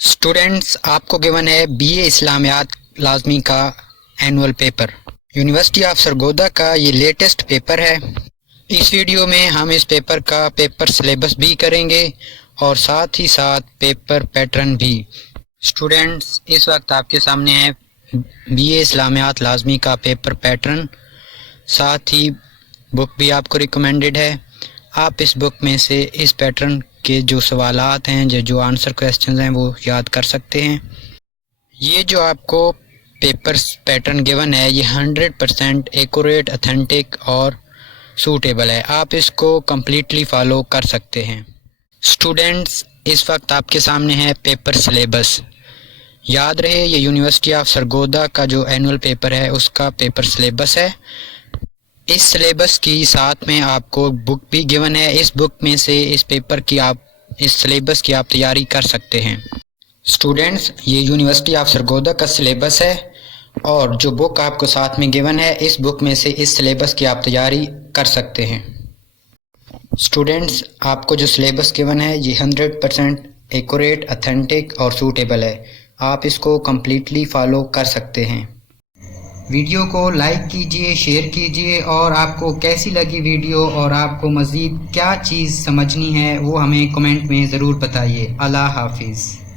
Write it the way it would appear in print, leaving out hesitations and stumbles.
Students, آپ کو given ہے بی اے اسلامیات لازمی کا annual paper, university of Sargodha کا یہ لیٹسٹ پیپر ہے۔ اس ویڈیو میں ہم اس پیپر کا پیپر سلیبس بھی کریں گے اور ساتھ ہی ساتھ پیپر پیٹرن بھی۔ اسٹوڈینٹس، اس وقت آپ کے سامنے ہے بی اے اسلامیات لازمی کا پیپر پیٹرن، ساتھ ہی بک بھی آپ کو ریکمینڈڈ ہے۔ آپ اس بک میں سے اس پیٹرن کے جو سوالات ہیں، جو آنسر کویسچنز ہیں، وہ یاد کر سکتے ہیں۔ یہ جو آپ کو پیپر پیٹرن گیون ہے، یہ 100% ایکوریٹ، اتھینٹک اور سوٹیبل ہے۔ آپ اس کو کمپلیٹلی فالو کر سکتے ہیں۔ اسٹوڈینٹس، اس وقت آپ کے سامنے ہے پیپر سلیبس۔ یاد رہے، یہ یونیورسٹی آف سرگودا کا جو اینول پیپر ہے اس کا پیپر سلیبس ہے۔ اس سلیبس کی ساتھ میں آپ کو بک بھی گیون ہے۔ اس بک میں سے اس پیپر کی اس سلیبس کی آپ تیاری کر سکتے ہیں۔ اسٹوڈینٹس، یہ یونیورسٹی آف سرگودا کا سلیبس ہے اور جو بک آپ کو ساتھ میں گیون ہے، اس بک میں سے اس سلیبس کی آپ تیاری کر سکتے ہیں۔ اسٹوڈینٹس، آپ کو جو سلیبس گیون ہے یہ 100% ایکوریٹ، اتھینٹک اور سوٹیبل ہے۔ آپ اس کو کمپلیٹلی فالو کر سکتے ہیں۔ ویڈیو کو لائک کیجئے، شیئر کیجئے اور آپ کو کیسی لگی ویڈیو اور آپ کو مزید کیا چیز سمجھنی ہے وہ ہمیں کمنٹ میں ضرور بتائیے۔ اللہ حافظ۔